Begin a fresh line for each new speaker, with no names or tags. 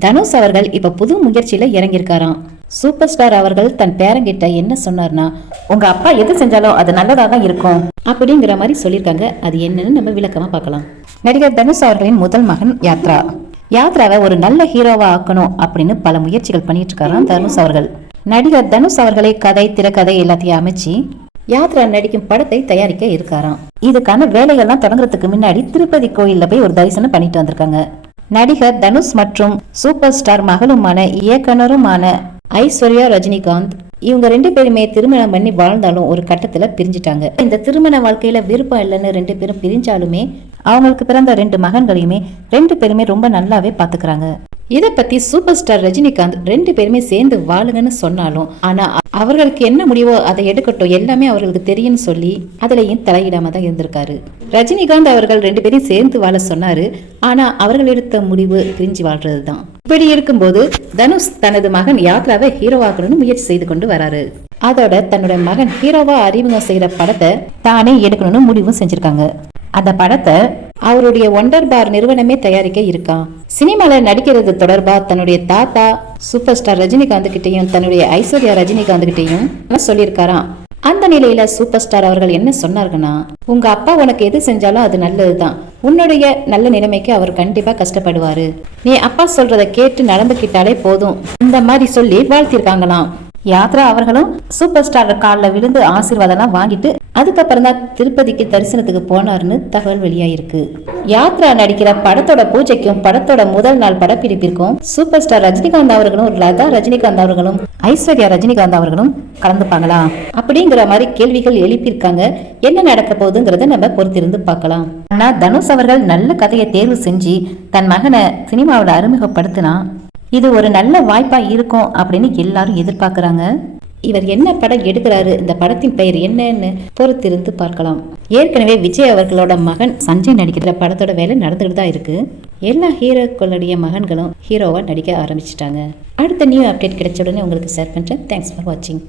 தனுஷ் அவர்கள் இப்ப புது முயற்சியில இறங்கியிருக்காராம். சூப்பர் ஸ்டார் அவர்கள் தன் பேரங்கிட்ட என்ன சொன்னார்னா உங்க அப்பா எது செஞ்சாலும் அது நல்லதா தான் இருக்கும். அப்படிங்கிற மாதிரி சொல்லியிருக்காங்க. அது என்னன்னு நம்ம விளக்கமா பார்க்கலாம். நடிகர் தனுஷ் அவர்களின் முதல் மகன் யாத்ரா. யாத்ராவை ஒரு நல்ல ஹீரோவா ஆக்கணும் அப்படின்னு பல முயற்சிகள் பண்ணிட்டு இருக்காராம் தனுஷ் அவர்கள். நடிகர் தனுஷ் அவர்களே கதை திரைக்கதை எல்லாத்தையும் அமைச்சு யாத்ரா நடிக்கும் படத்தை தயாரிக்க இருக்காராம். இதுக்கான வேலைகள்லாம் தொடங்குறதுக்கு முன்னாடி திருப்பதி கோயில்ல போய் ஒரு தரிசனம் பண்ணிட்டு வந்திருக்காங்க. நடிகர் தனுஷ் மற்றும் சூப்பர் ஸ்டார் மகளுமான இயக்குனருமான ஐஸ்வர்யா ரஜினிகாந்த். இவங்க ரெண்டு பேருமே திருமணம் பண்ணி வாழ்ந்தாலும் ஒரு கட்டத்துல பிரிஞ்சிட்டாங்க. இந்த திருமண வாழ்க்கையில விருப்பம் இல்லைன்னு ரெண்டு பேரும் பிரிஞ்சாலுமே அவங்களுக்கு பிறந்த ரெண்டு மகன்களையுமே ரெண்டு பேருமே ரொம்ப நல்லாவே பாத்துக்கிறாங்க. இதை பத்தி சூப்பர் ஸ்டார் ரஜினிகாந்த் ரெண்டு பேருமே சேர்ந்து வாழுங்கன்னு சொன்னாலும் ஆனா அவர்களுக்கு என்ன முடிவோ அதை எடுக்கட்டும் எல்லாமே அவர்களுக்கு தெரியும்னு சொல்லி அதுலயும் தலையிடாம தான் இருந்திருக்காரு. ரஜினிகாந்த் அவர்கள் ரெண்டு பேரையும் சேர்ந்து வாழ சொன்னாரு ஆனா அவர்கள் எடுத்த முடிவு பிரிஞ்சு வாழ்றதுதான். இப்படி இருக்கும்போது தனுஷ் தனது மகன் யாத்ராவை ஹீரோவாக்கணும்னு முயற்சி செய்து கொண்டு வராரு. அதோட தன்னோட மகன் ஹீரோவா அறிமுகம் செய்யற படத்தை தானே எடுக்கணும்னு முடிவும் செஞ்சிருக்காங்க. அந்த படத்தை அவருடைய ஒண்டர் பார் நிறுவனமே தயாரிக்க இருக்கான் சினிமால நடிக்கிறது தொடர்பா? தன்னுடைய தாத்தா சூப்பர் ஸ்டார் ரஜினிகாந்த் கிட்டையும் தன்னுடைய ஐஸ்வர்யா ரஜினிகாந்த் கிட்டையும் சொல்லியிருக்காராம் அந்த நிலையில சூப்பர் ஸ்டார் அவர்கள் என்ன சொன்னார்கன்னா உங்க அப்பா உனக்கு எது செஞ்சாலும் அது நல்லதுதான். உன்னுடைய நல்ல நிலைமைக்கு அவர் கண்டிப்பா கஷ்டப்படுவாரு. நீ அப்பா சொல்றதை கேட்டு நடந்துக்கிட்டாலே போதும். இந்த மாதிரி சொல்லி வாழ்த்திருக்காங்களாம். யாத்ரா அவர்களும் சூப்பர் ஸ்டார் காலில் விழுந்து ஆசீர்வாதம்லாம் வாங்கிட்டு அதுக்கப்புறம் தான் திருப்பதிக்கு தரிசனத்துக்கு போனார்னு தகவல் வெளியாயிருக்கு. யாத்ரா நடிக்கிற படத்தோட பூஜைக்கும் படத்தோட முதல் நாள் படப்பிடிப்பிற்கும் சூப்பர் ஸ்டார் ரஜினிகாந்த் அவர்களும் லதா ரஜினிகாந்த் அவர்களும் ஐஸ்வர்யா ரஜினிகாந்த் அவர்களும் கலந்துப்பாங்களா? அப்படிங்கிற மாதிரி கேள்விகள் எழுப்பியிருக்காங்க. என்ன நடக்க போகுதுங்கிறத நம்ம பொறுத்திருந்து பார்க்கலாம். ஆனா தனுஷ் அவர்கள் நல்ல கதையை தேர்வு செஞ்சு தன் மகனை சினிமாவில் அறிமுகப்படுத்தினா இது ஒரு நல்ல வாய்ப்பா இருக்கும் அப்படின்னு எல்லாரும் எதிர்பார்க்குறாங்க. இவர் என்ன படம் எடுக்கிறாரு? இந்த படத்தின் பெயர் என்னன்னு பொறுத்திருந்து பார்க்கலாம். ஏற்கனவே விஜய் அவர்களோட மகன் சஞ்சய் நடிக்கிற படத்தோட வேலை நடந்துகிட்டு தான் இருக்கு. எல்லா ஹீரோக்களுடைய மகன்களும் ஹீரோவா நடிக்க ஆரம்பிச்சிட்டாங்க. அடுத்த நியூ அப்டேட் கிடைச்ச உடனே உங்களுக்கு ஷேர் பண்றேன். தேங்க்ஸ் ஃபார் வாட்சிங்